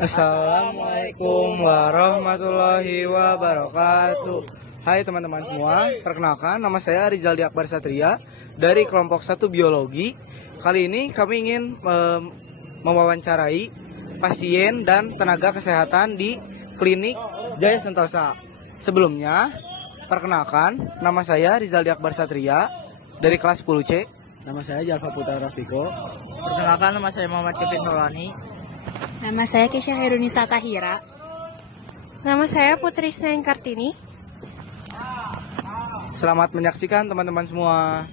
Assalamualaikum warahmatullahi wabarakatuh. Hai teman-teman semua, perkenalkan nama saya Rizal Akbar Satria dari kelompok 1 Biologi. Kali ini kami ingin mewawancarai pasien dan tenaga kesehatan di klinik Jaya Sentosa. Sebelumnya, perkenalkan nama saya Rizal Akbar Satria dari kelas 10C. Nama saya Jalfa Putra Rafiko. Perkenalkan, nama saya Muhammad Kevin Nurani. Nama saya Kesha Herunisa Tahira. Nama saya Putri Seng Kartini. Selamat menyaksikan teman-teman semua.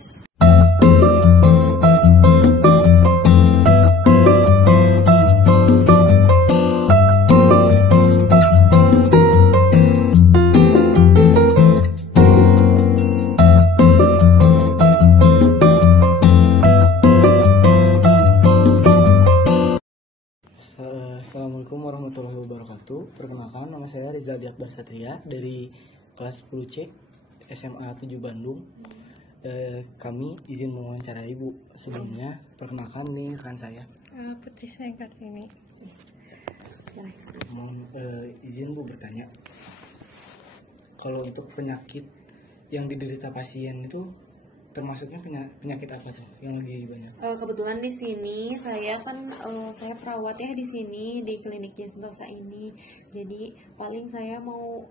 Assalamualaikum warahmatullahi wabarakatuh. Perkenalkan, nama saya Rizal Akbar Satria dari kelas 10C SMA 7 Bandung. Kami izin mewawancarai Ibu. Sebelumnya, perkenalkan nih rekan saya. Putri Seng Kartini. Mohon izin Bu bertanya. Kalau untuk penyakit yang diderita pasien itu termasuknya penyakit apa tuh yang lagi banyak? Kebetulan di sini saya kan saya perawat ya di sini di klinik Jaya Sentosa ini. Jadi paling saya mau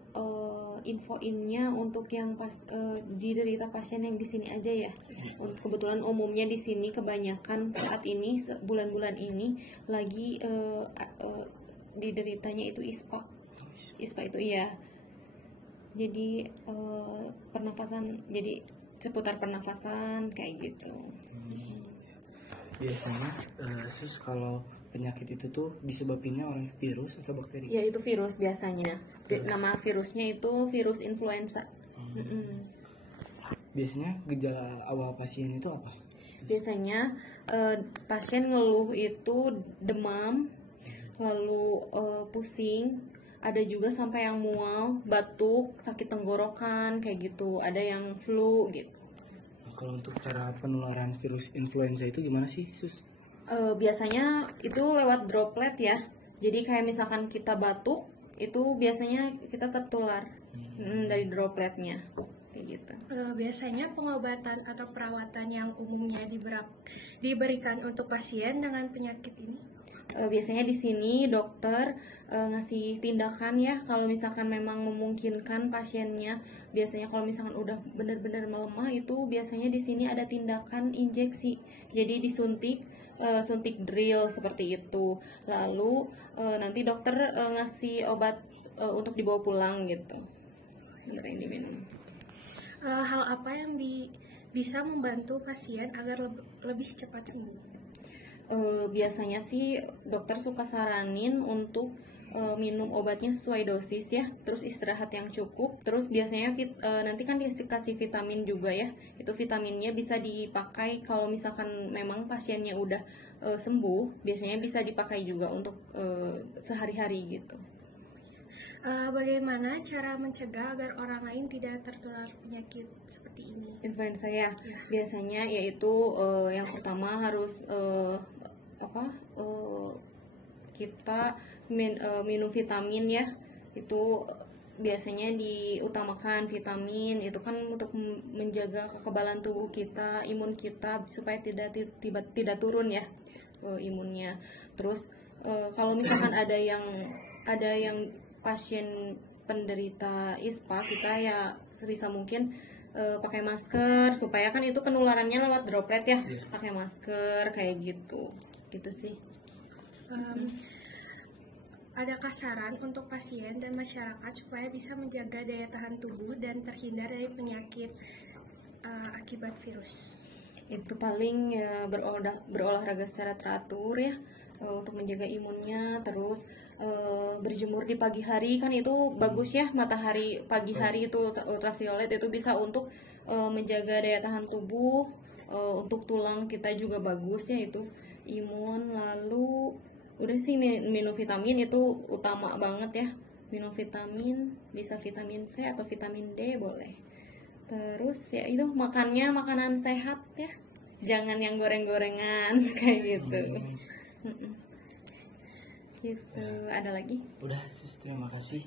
infoinnya untuk yang diderita pasien yang di sini aja ya. Kebetulan umumnya di sini kebanyakan saat ini bulan-bulan ini lagi dideritanya itu ISPA. ISPA itu iya. Jadi pernapasan seputar pernafasan kayak gitu. Biasanya sus kalau penyakit itu tuh disebabinnya oleh virus atau bakteri? Ya itu virus biasanya. Nama virusnya itu virus influenza. Biasanya gejala awal pasien itu apa? Biasanya pasien ngeluh itu demam, lalu pusing. Ada juga sampai yang mual, batuk, sakit tenggorokan, kayak gitu. Ada yang flu gitu. Kalau untuk cara penularan virus influenza itu gimana sih, Sus? Biasanya itu lewat droplet ya. Jadi kayak misalkan kita batuk, itu biasanya kita tertular dari dropletnya. Kayak gitu. Biasanya pengobatan atau perawatan yang umumnya diberikan untuk pasien dengan penyakit ini. Biasanya di sini dokter ngasih tindakan ya kalau misalkan memang memungkinkan pasiennya. Biasanya kalau misalkan udah benar-benar melemah itu biasanya di sini ada tindakan injeksi. Jadi disuntik suntik drill seperti itu. Lalu nanti dokter ngasih obat untuk dibawa pulang gitu. Obat yang diminum. Hal apa yang bisa membantu pasien agar lebih cepat sembuh? Biasanya sih dokter suka saranin untuk minum obatnya sesuai dosis ya, terus istirahat yang cukup, terus biasanya nanti kan dikasih vitamin juga ya, itu vitaminnya bisa dipakai kalau misalkan memang pasiennya udah sembuh, biasanya bisa dipakai juga untuk sehari-hari gitu. Bagaimana cara mencegah agar orang lain tidak tertular penyakit seperti ini? Influenza ya, biasanya yaitu yang pertama harus kita minum vitamin ya, itu biasanya diutamakan vitamin itu kan untuk menjaga kekebalan tubuh kita, imun kita supaya tidak turun ya imunnya. Terus kalau misalkan ada yang pasien penderita ISPA, kita ya sebisa mungkin pakai masker supaya kan itu penularannya lewat droplet ya, pakai masker kayak gitu sih. Adakah saran untuk pasien dan masyarakat supaya bisa menjaga daya tahan tubuh dan terhindar dari penyakit akibat virus? Itu paling ya berolahraga secara teratur ya, untuk menjaga imunnya. Terus berjemur di pagi hari kan itu bagus ya, matahari pagi hari itu ultraviolet itu bisa untuk menjaga daya tahan tubuh, untuk tulang kita juga bagus ya itu imun. Lalu udah sih minum vitamin itu utama banget ya, minum vitamin, bisa vitamin C atau vitamin D boleh. Terus ya itu makannya makanan sehat ya, jangan yang goreng-gorengan kayak gitu. Gitu. Ada lagi? Udah sus, terima kasih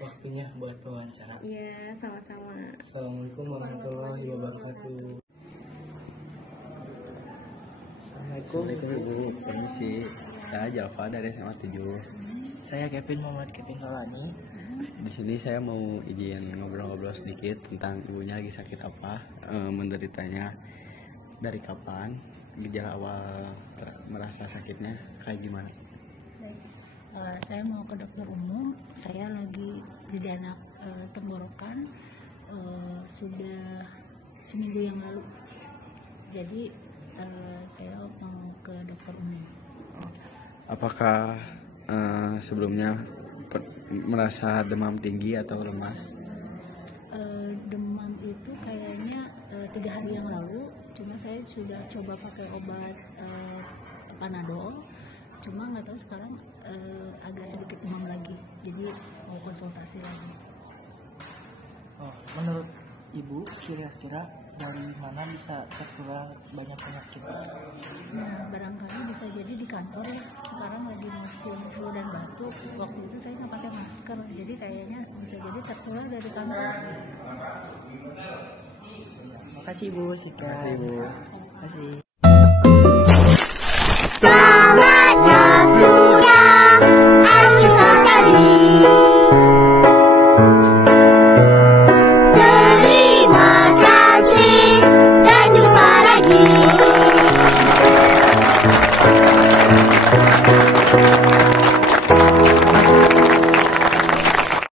waktunya buat wawancara. Iya, sama-sama. Assalamualaikum warahmatullahi wabarakatuh. Assalamualaikum. Ibu, permisi. Saya Jalfa dari SMA 7. Saya Kevin Muhammad Kevin Nolani. Di sini saya mau izin ngobrol-ngobrol sedikit tentang ibunya lagi sakit apa, menderitanya dari kapan, gejala awal merasa sakitnya kayak gimana. Baik. Saya mau ke dokter umum. Saya lagi jadi anak tenggorokan sudah seminggu yang lalu. Jadi saya mau ke dokter umum. Apakah sebelumnya merasa demam tinggi atau lemas? Demam itu kayaknya 3 hari yang lalu. Cuma saya sudah coba pakai obat Panadol. Cuma nggak tahu sekarang agak sedikit demam lagi. Jadi mau konsultasi lagi. Oh, menurut Ibu, kira-kira dari mana bisa tertular banyak penyakit? Nah, barangkali bisa jadi di kantor ya. Sekarang lagi musim flu dan batuk. Waktu itu saya nggak pakai masker, jadi kayaknya bisa jadi tertular dari kantor. Makasih Ibu, sekian. Makasih, Bu. Makasih.